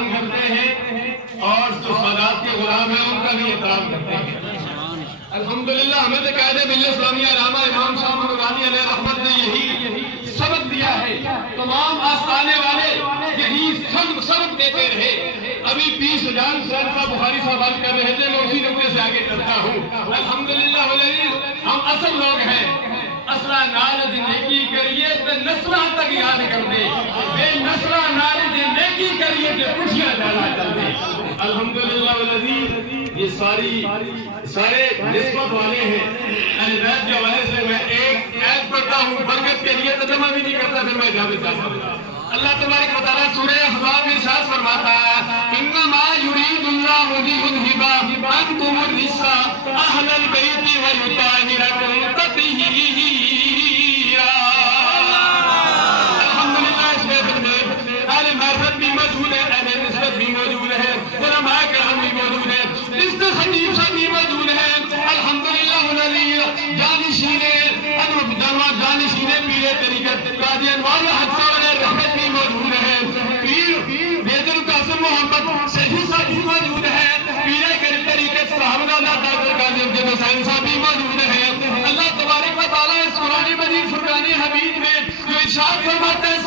احترام کرتے ہیں اور جو سادات کے غلام ہیں ان کا بھی احترام کرتے ہیں۔ الحمدللہ ہمیں تو قائد ملت اسلامیہ علامہ امام شاہ نورانی علیہ رحمت نے یہی سبق دیا ہے، تمام آستانے والے یہی سبق دیتے رہے۔ ابھی 20,000 صاحب بخاری صاحب بات کر رہے تھے، میں اسی نقطے سے آگے چلتا ہوں۔ الحمدللہ والعزیز ہم اصل لوگ ہیں، اصلہ نال نیکی کریے تو نسلہ تک یاد کر دے، بے نسلہ نال نیکی کریے تو پٹھیاں جانا کر دے۔ الحمدللہ والعزیز یہ سارے نسبت والے ہیں۔ اہل بیت کے حوالے سے میں ایک عید پڑھتا ہوں برکت کے لیے، ترجمہ بھی نہیں کرتا، پھر میں اجازت چاہتا ہوں۔ اللہ تبارک و تعالیٰ سورہ احزاب میں ارشاد فرماتا ہے انما یرید اللہ لیذھب عنکم الرجس اہل البیت ویطہرکم تطہیرا۔ الحمدللہ اس محفل میں اہل معرفت بھی موجود ہے، اہل نسبت بھی موجود ہے، علماء کرام بھی موجود ہے، رشتہ خطیب صاحب بھی موجود ہے۔ الحمدللہ جانشین پیر طریقت قاضی انوار حق صاحب علیہ رحمت بھی موجود ہے، پیر بید القاسم محمد صحیح صاحب بھی موجود ہے، پیر طریقت صحابہ اللہ ڈاکٹر قاضی امجد حسین صاحب بھی موجود ہے۔ اللہ تبارک و تعالیٰ اس قرآن مجید فرقان حمید میں جو ارشاد فرماتا ہے